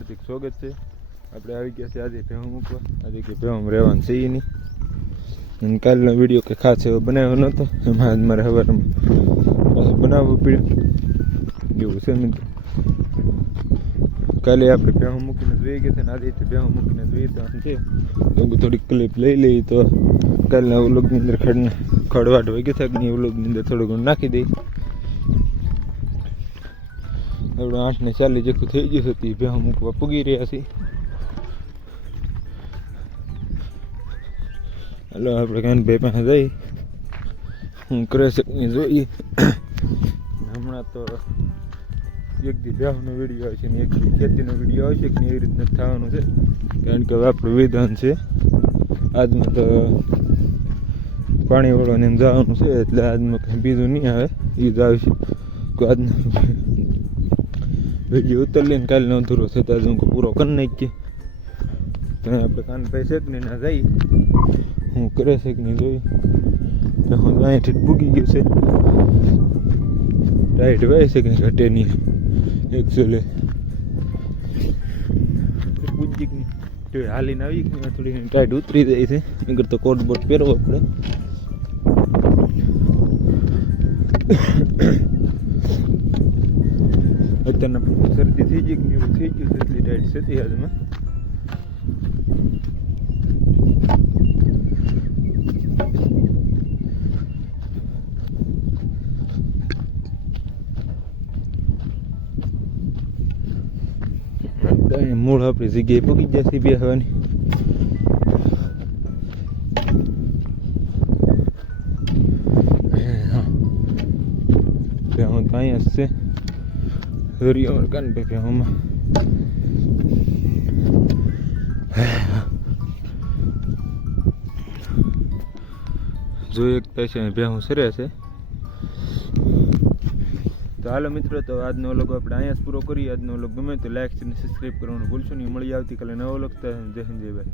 હાર્દિક સ્વાગત છે. આપણે આવી ગયા છે આજે ભેહું મૂકવા. આજે કે ભેહું રહેવાનું છે નહીં, અને કાલનો વિડીયો કે ખાસ એવો બનાવ્યો નહોતો, એમાં આજ મારે સવારમાં બનાવવો પડ્યો એવું છે મિત્રો. કાલે આપણે ભેહું મૂકીને જોઈ ગયા છે ને આજે ભેહું મૂકીને જોઈ જવાનું છે. તો થોડીક ક્લિપ લઈ લઈએ તો કાલના વ્લોગની અંદર ખડવાટ હોય કે થાકની વ્લોગની અંદર થોડું ઘણું નાખી દઈ. આપણે 8:40 જેટલું થઈ ગયું હતી, ભેહું મૂકવા પૂગી રહ્યા છીએ. હાલો આપણે કાનભાઈ પાસે જઈ હું કરે છે જોઈએ. હમણાં તો એક દી ભેહુંનો વિડીયો આવશે ને એક દી ખેતીનો વિડીયો આવશે કે એવી રીતના થવાનું છે, કારણ કે હવે આપણું વિધાન છે. આજમાં તો પાણી વાળવાને એમ જવાનું છે, એટલે આજમાં કંઈ બીજું નહીં આવે, એ જ આવશે. આજનો વિડીયો ઉતરલીને કાલનો અધૂરો છે તો આજે હું પૂરો કરી નાખીએ. તો આપણે કાનભાઈ શેકને ના જઈ હું કરે છે કે નહીં જોઈ. તો હું અહીંથી પૂગી ગયું છે, ટાઈટ વાય છે કંઈ ઘટે નહીં એકચ્યુઅલી પૂજી તો હાલીને આવી થોડી ટાઈટ ઉતરી જાય છે. અગર તો કોટ બોટ પહેરવો પડે. અત્યારના શરદી થઈ ગઈ કે એવું થઈ ગયું છે, એટલી ટાઈટ છે હાલમાં. મૂળ આપણી જગ્યાએ પગી જશે બેસવાની. ભેહું તો અહીંયા જ છે. હરિયર કાનભાઈ ભેહુંમાં જોઈ એકતા છે ભેહું સરે છે. તો હાલો મિત્રો, તો આજનો વ્લોગ આપણે અહીંયા જ પૂરો કરીએ. આજનો વ્લોગ ગમે તો લાઈક અને સબસ્ક્રાઈબ કરવાનું ભૂલશો નહીં. મળી આવતીકાલે નવો વ્લોગ. જય હિન્દ, જય ભાઈ.